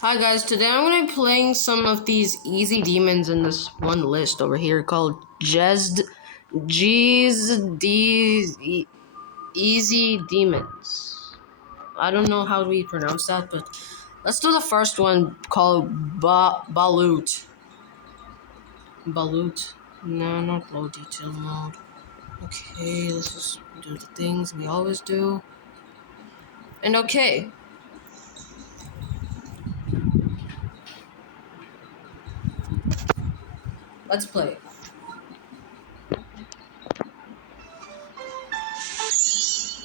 Hi guys, today I'm going to be playing some of these easy demons in this one list over here called Easy Demons. I don't know how we pronounce that, but let's do the first one called Balut. Balut. No, not low detail mode. Okay, let's just do the things we always do. And okay, let's play.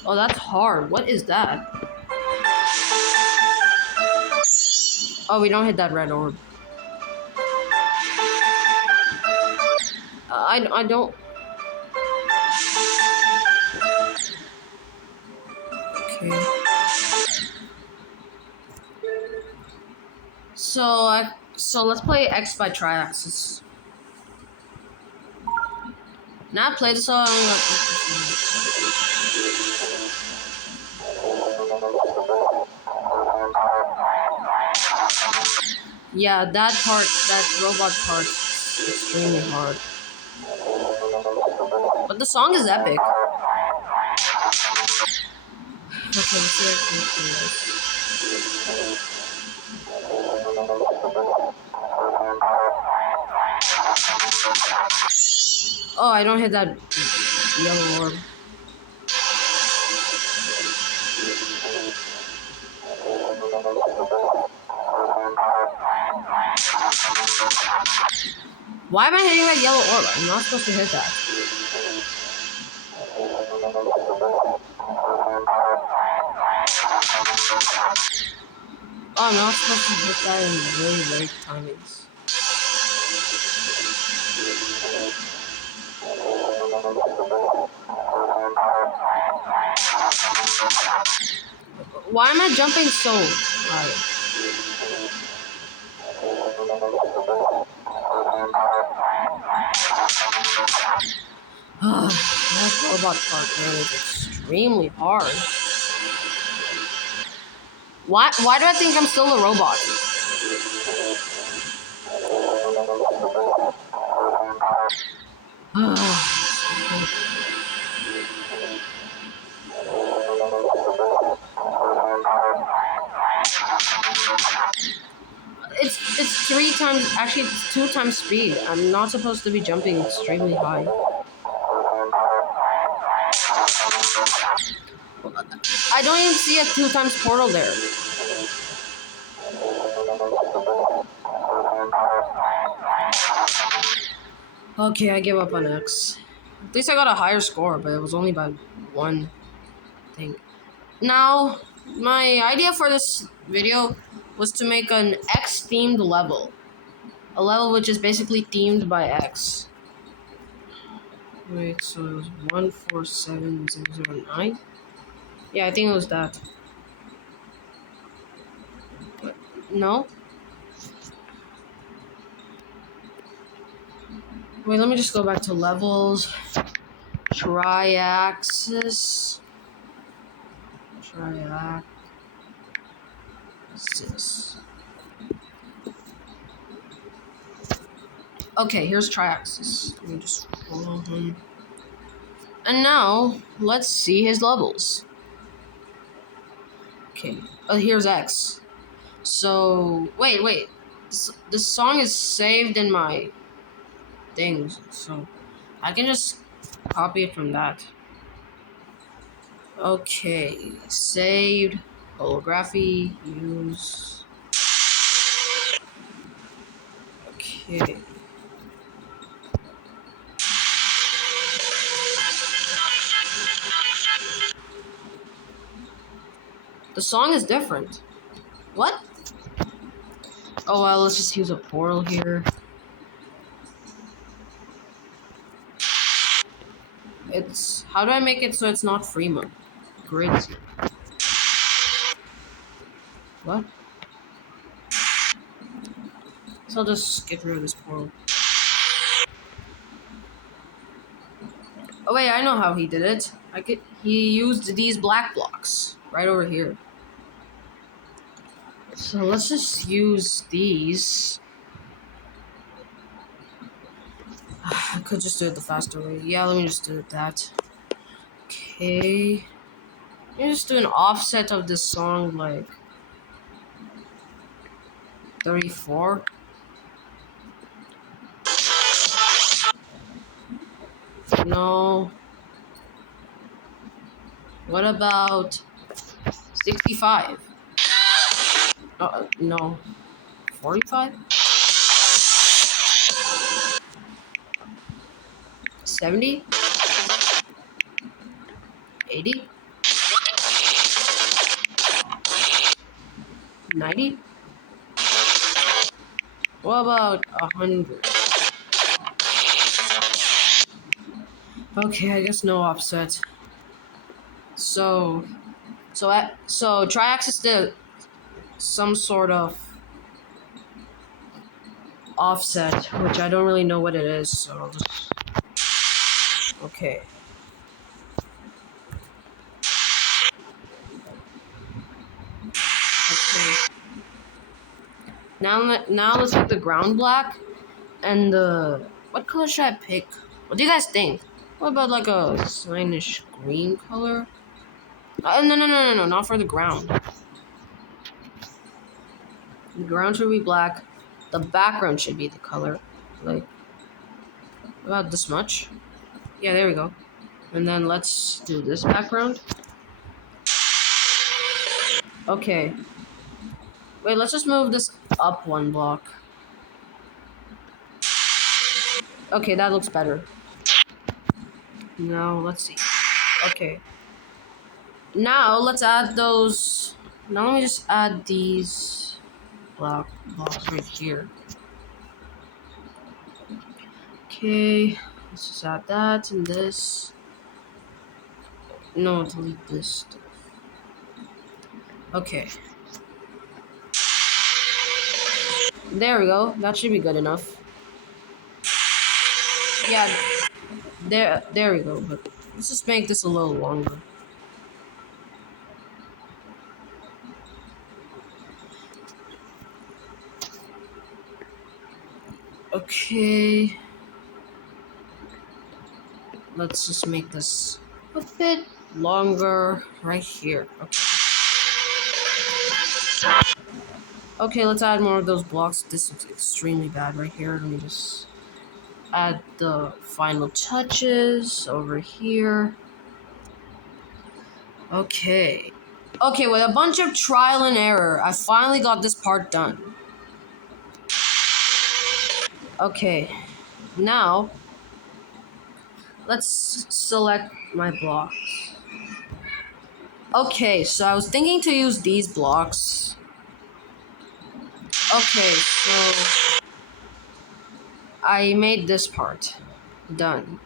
Oh, that's hard. What is that? Oh, we don't hit that red orb. I don't. Okay. So let's play X by Triaxis. Now play the song. Yeah, that robot part, is extremely hard. But the song is epic. Okay, let's see if I can do this. Oh, I don't hit that yellow orb. Why am I hitting that yellow orb? I'm not supposed to hit that. Oh, I'm not supposed to hit that in very late timings. Why am I jumping so high? That robot part, man, is extremely hard. Why do I think I'm still a robot? It's three times, actually it's 2 times speed. I'm not supposed to be jumping extremely high. I don't even see a 2 times portal there. Okay, I give up on X. At least I got a higher score, but it was only by one thing. Now, my idea for this video was to make an X-themed level. A level which is basically themed by X. Wait, so it was 147009? Yeah, I think it was that. But, no? Wait, let me just go back to levels. Triaxis. Okay, here's Triaxis. Let me just follow him. And now, let's see his levels. Okay, here's X. So, wait. This song is saved in my things, so I can just copy it from that. Okay, saved, holography, use. Okay. The song is different. What? Oh well, let's just use a portal here. How do I make it so it's not free mode? Grids. What? So I'll just get rid of this portal. Oh wait, I know how he did it. He used these black blocks right over here. So let's just use these. I could just do it the faster way. Yeah, let me just do it that. Okay. Let me just do an offset of this song, like 34. No. What about 65? No. 45? 70? 80? 90? What about 100? Okay, I guess no offset. So Triaxis did some sort of offset, which I don't really know what it is, so I'll just... Okay. Okay. Now let's pick the ground black and the... What color should I pick? What do you guys think? What about like a slinish green color? No, not for the ground. The ground should be black. The background should be the color. Like, about this much. Yeah, there we go. And then let's do this background. Okay. Wait, let's just move this up one block. Okay, that looks better. Now, let's see. Okay. Now, let's add those... Now, let me just add these blocks right here. Okay. Let's just add that and this. No, delete this stuff. Okay. There we go. That should be good enough. Yeah. There we go. But let's just make this a little longer. Okay. Let's just make this a bit longer right here. Okay. Okay, let's add more of those blocks. This looks extremely bad right here. Let me just add the final touches over here. Okay. Okay, with a bunch of trial and error, I finally got this part done. Okay. Now, let's select my blocks. Okay, so I was thinking to use these blocks. Okay, so I made this part. Done.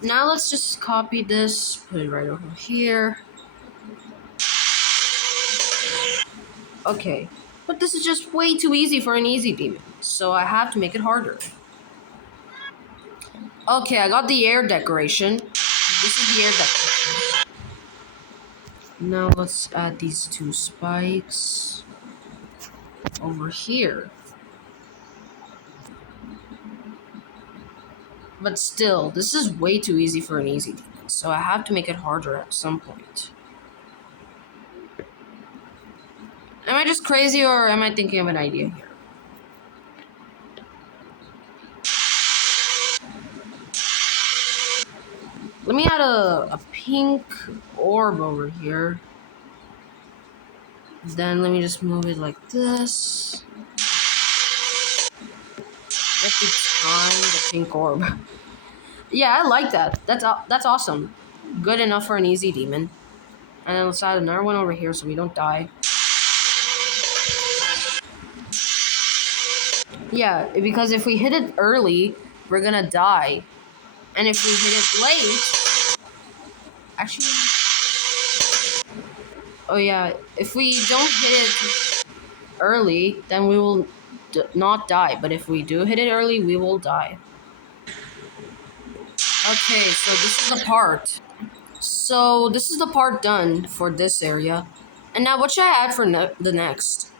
Now let's just copy this, put it right over here. Okay, but this is just way too easy for an easy demon, so I have to make it harder. Okay, I got the air decoration. This is the air decoration. Now let's add these two spikes over here. But still, this is way too easy for an easy demon, so I have to make it harder at some point. Am I just crazy, or am I thinking of an idea here? Let me add a pink orb over here. Then let me just move it like this. Every time the pink orb. Yeah, I like that. That's awesome. Good enough for an easy demon. And then let's add another one over here so we don't die. Yeah, because if we hit it early, we're gonna die. And if we hit it late... Actually... Oh yeah, if we don't hit it early, then we will not die. But if we do hit it early, we will die. Okay, so this is the part. So this is the part done for this area. And now what should I add for the next?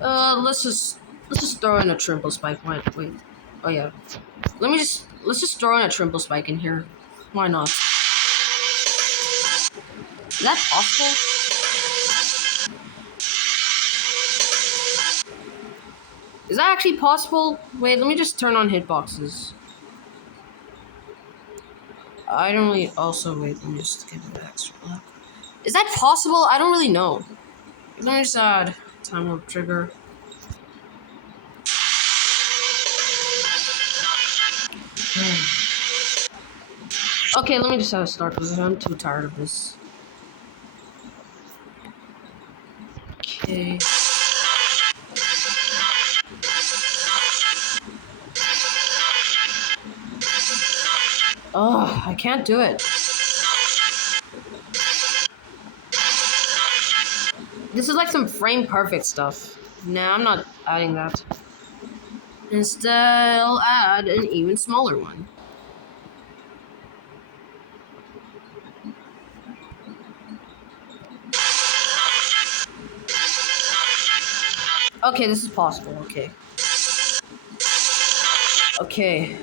Let's just throw in a triple spike. Wait. Oh yeah. Let's just throw in a triple spike in here. Why not? Is that possible? Is that actually possible? Wait, let me just turn on hitboxes. I don't really. Also, wait. Let me just give it extra luck. Is that possible? I don't really know. Let me just add time warp trigger. Okay, let me just have a start because I'm too tired of this. Okay. Oh, I can't do it. This is like some frame perfect stuff. Nah, I'm not adding that. Instead, I'll add an even smaller one. Okay, this is possible. Okay. Okay.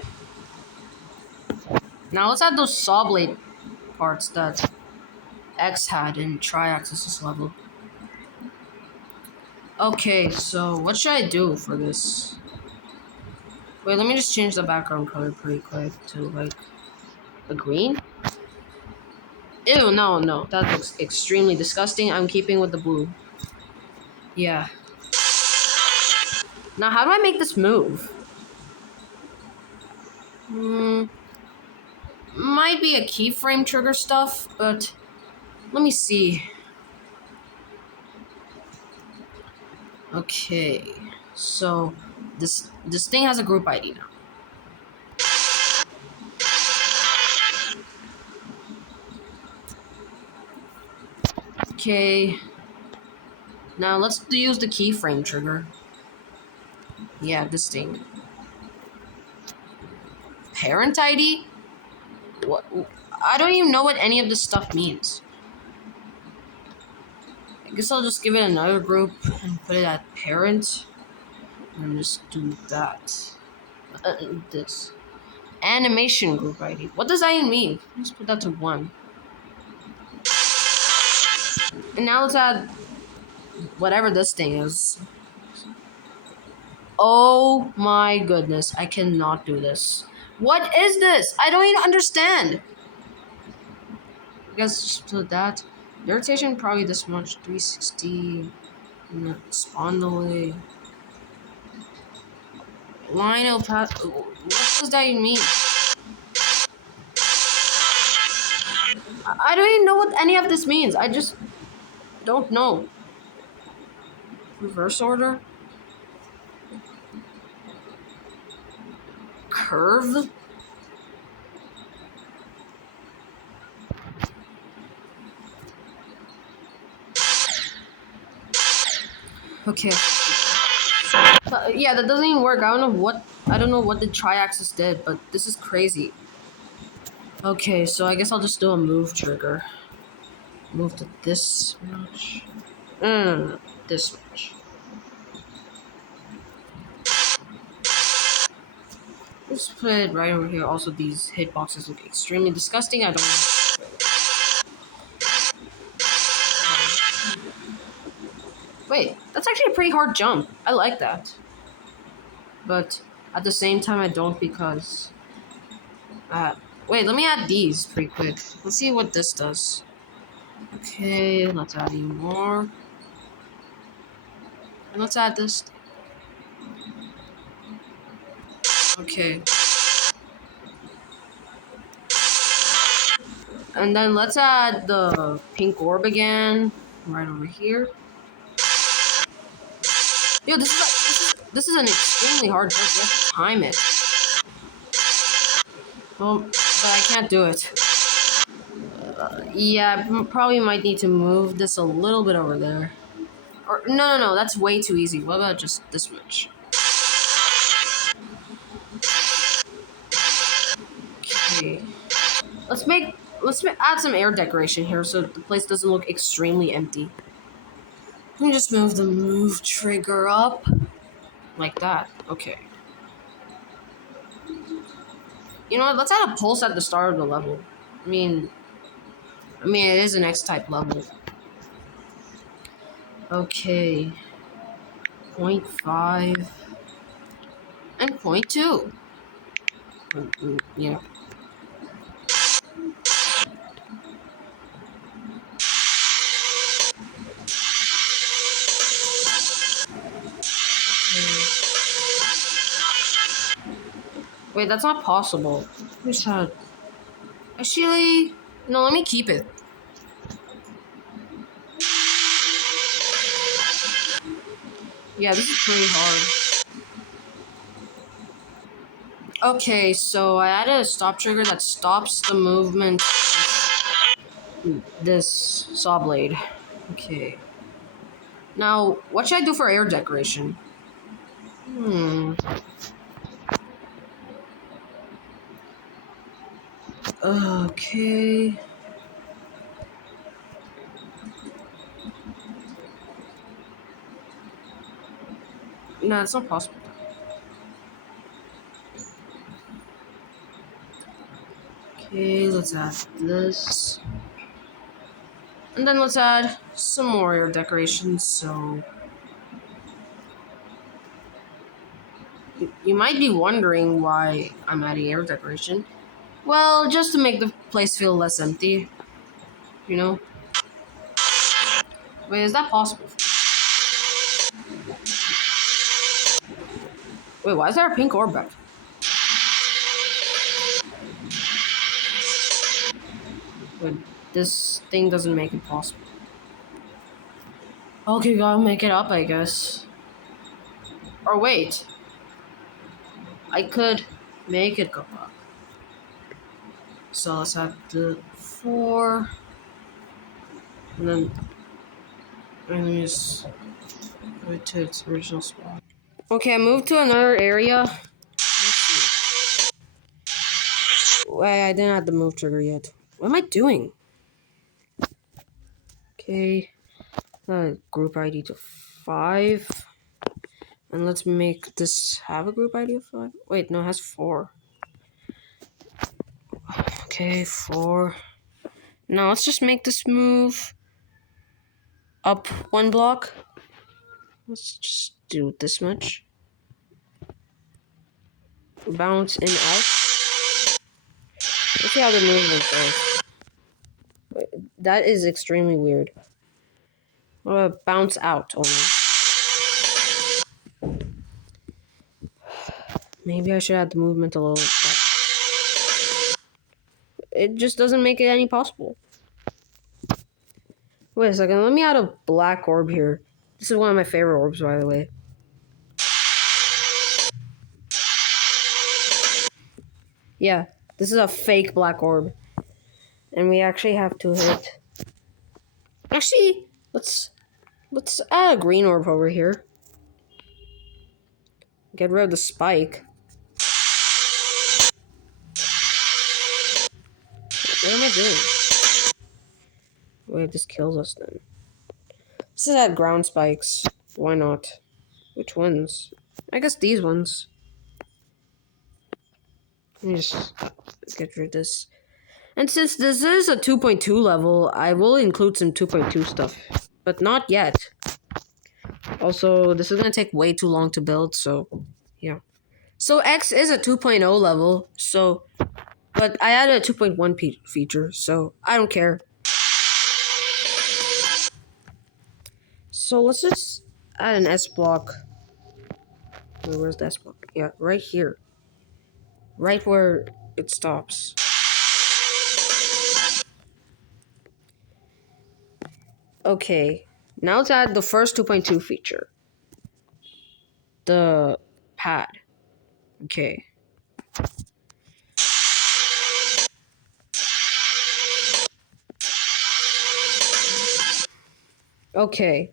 Now let's add those saw blade parts that X had in Triaxis level. Okay, so what should I do for this? Wait, let me just change the background color pretty quick to like a green. Ew, no, that looks extremely disgusting. I'm keeping with the blue. Yeah. Now, how do I make this move? Might be a keyframe trigger stuff, but let me see. Okay, so this thing has a group ID now. Okay. Now let's use the keyframe trigger. Yeah, this thing. Parent ID? What? I don't even know what any of this stuff means. I guess I'll just give it another group and put it at parent. And just do that. This. Animation group ID. What does that even mean? Let's put that to 1. And now let's add whatever this thing is. Oh my goodness, I cannot do this. What is this? I don't even understand. I guess just put that. Irritation probably this much. 360. Spawn delay. Line of path. What does that even mean? I don't even know what any of this means. I just don't know. Reverse order. Curve. Okay. Yeah, that doesn't even work. I don't know what the Triaxis did, but this is crazy. Okay, so I guess I'll just do a move trigger. Move to this much. No. This much. Let's put it right over here. Also, these hitboxes look extremely disgusting. I don't know. Wait, that's actually a pretty hard jump. I like that. But at the same time, I don't because... wait, let me add these pretty quick. Let's see what this does. Okay, let's add even more. And let's add this. Okay. And then let's add the pink orb again. Right over here. Yo, this is an extremely hard jump. You have to time it. Well, but I can't do it. Yeah, I probably might need to move this a little bit over there. Or no, that's way too easy. What about just this much? Okay. Let's add some air decoration here so the place doesn't look extremely empty. Let me just move the move trigger up. Like that. Okay. You know what? Let's add a pulse at the start of the level. I mean, it is an X-type level. Okay. 0.5 and 0.2. Yeah. Wait, that's not possible. Actually, no, let me keep it. Yeah, this is pretty hard. Okay, so I added a stop trigger that stops the movement of this saw blade. Okay. Now, what should I do for air decoration? Okay. No, it's not possible. Okay, let's add this. And then let's add some more air decorations, so... You might be wondering why I'm adding air decoration. Well, just to make the place feel less empty. You know? Wait, is that possible? Wait, why is there a pink orb back? Wait, this thing doesn't make it possible. Okay, gotta make it up, I guess. Or wait. I could make it go up. So let's add the 4. And then just go to its original spot. Okay, I moved to another area. Let's see. Wait, I didn't add the move trigger yet. What am I doing? Okay. Group ID to 5. And let's make this have a group ID of 5. Wait, no, it has 4. Okay, 4. Now let's just make this move up 1 block. Let's just do this much. Bounce in, out. Let's see how the movement goes. Wait, that is extremely weird. What about bounce out only? Maybe I should add the movement a little bit. It just doesn't make it any possible. Wait a second, let me add a black orb here. This is one of my favorite orbs, by the way. Yeah, this is a fake black orb. And we actually have to hit... Actually, let's add a green orb over here. Get rid of the spike. What am I doing? Wait, this kills us then. Let's just add ground spikes. Why not? Which ones? I guess these ones. Let me just get rid of this. And since this is a 2.2 level, I will include some 2.2 stuff. But not yet. Also, this is going to take way too long to build, so yeah. So X is a 2.0 level, so... But I added a 2.1 feature, so I don't care. So let's just add an S block. Where's the S block? Yeah, right here. Right where it stops. Okay, now let's add the first 2.2 feature. The pad. Okay. Okay.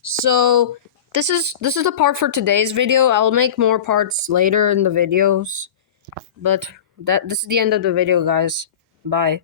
So this is the part for today's video. I'll make more parts later in the videos. But this is the end of the video, guys. Bye.